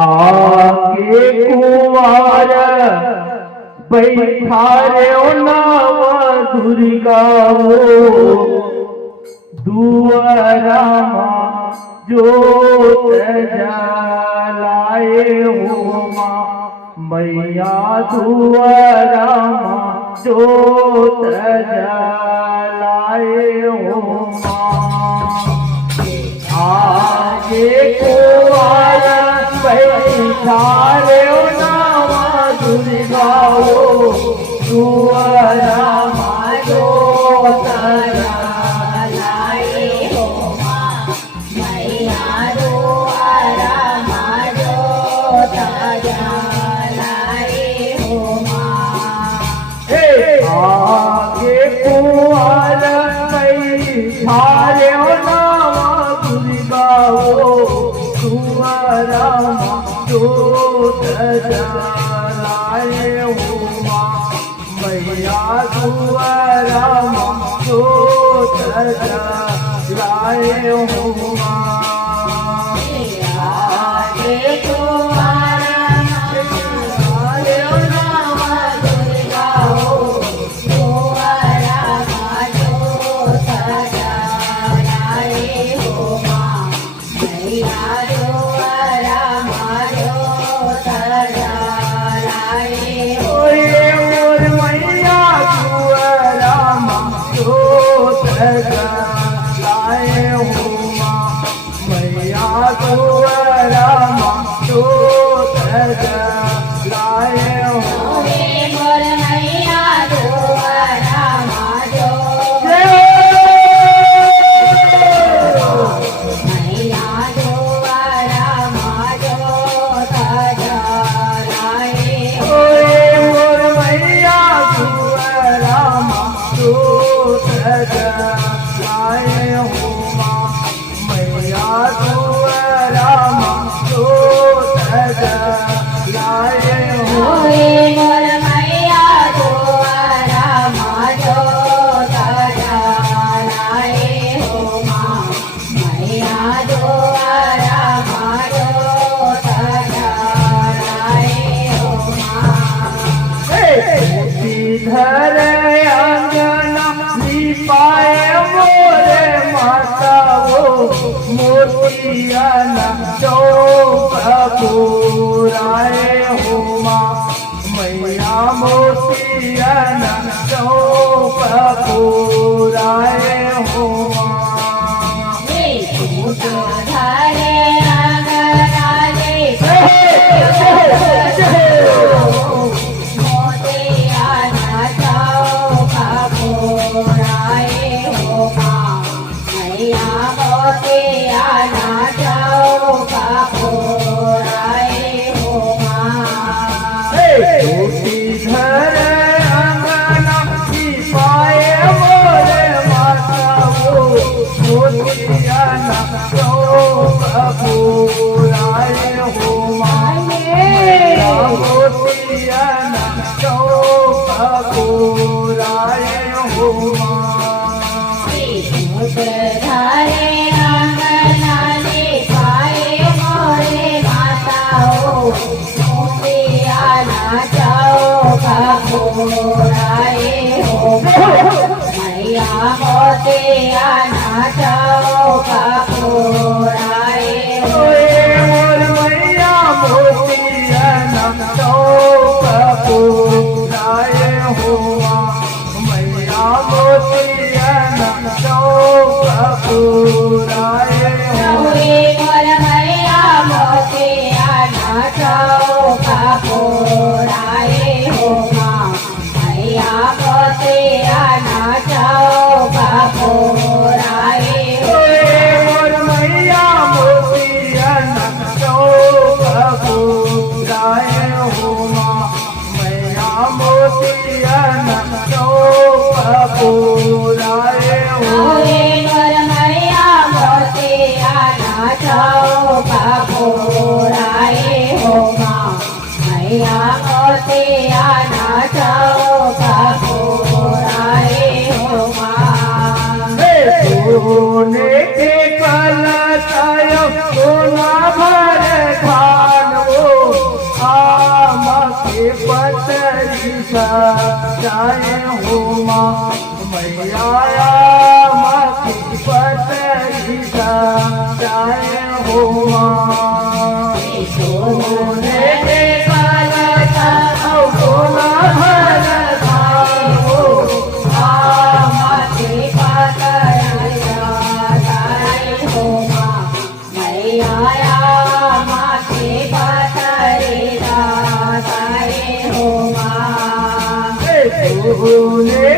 आगे कुंवार बैठा रे नाव दुर्गा वो दुआरा जोत जलाए हो माँ मैया दुआरा जोत जलाए हो माँ। आगे कुंवार बैठा रे नावा दुर्गा वो दुआरा जोत जलाए हो माँ मैया दुआरा जोत जलाए हो माँ। आगे कुंवार बैठा रे नावा दुर्गा वो दुआरा जोत जलाए हो माँ मैया दुआरा जोत जलाए हो माँ। आगे कुंवारा बैठाले नावा दुर्गा वो दुआरा जोत जलाए हो माँ मैया दुआरा जोत जलाए हो। मोर मैया दुआरा जोत जलाए हो माँ मैया दुआरा जोत जलाए हो। मोर मैया दुआरा जोत मैया दुआरा जोत जलाए हो। मोर मैया दुआरा जोत जलाए हो माँ मैया दुआरा जोत जलाए हो। मोर मैया दुआरा जोत जलाए हो माँ मैया दुआरा जोत जलाए हो माँ। धर अंगना लिपाए मोरे माता वो मोतिया चौक पुराए हो माँ मैया मोतिया चौक पुराए हो माँ। धरे अंगनाले मोतिया चौक पुराए हो माँ मैया मोतिया चौक पुराए हो माँ। घर अंगना पाए मोरे माता वो मोतिया चौक पुराए हो माँ मोतिया चौक पुराए हो माँ। धरे अंगनाले पाए मोरे माताओ मोतिया चौक पुराए हो मैया मोतिया चौक पुराए हो। मोर मैया मोतिया चौक पुराए हो माँ मैया मोतिया चौक पुराए हो। मोर मैया मोतिया चौक पुराए हो माँ मैया मोतिया चौक पुराए हो। मोर मैया मोतिया चौक पुराए हो माँ मैया मोतिया चौक पुराए हो। मोर मैया मोतिया चौक पुराए हो माँ ईसा जाए हो माँ मैया माँ पत ईसा जाए हो माँ सोने के काला था सोना भर था हो माथे पातळीला जाय हो मा मैया माथे पातळीला जाय हो मा सोने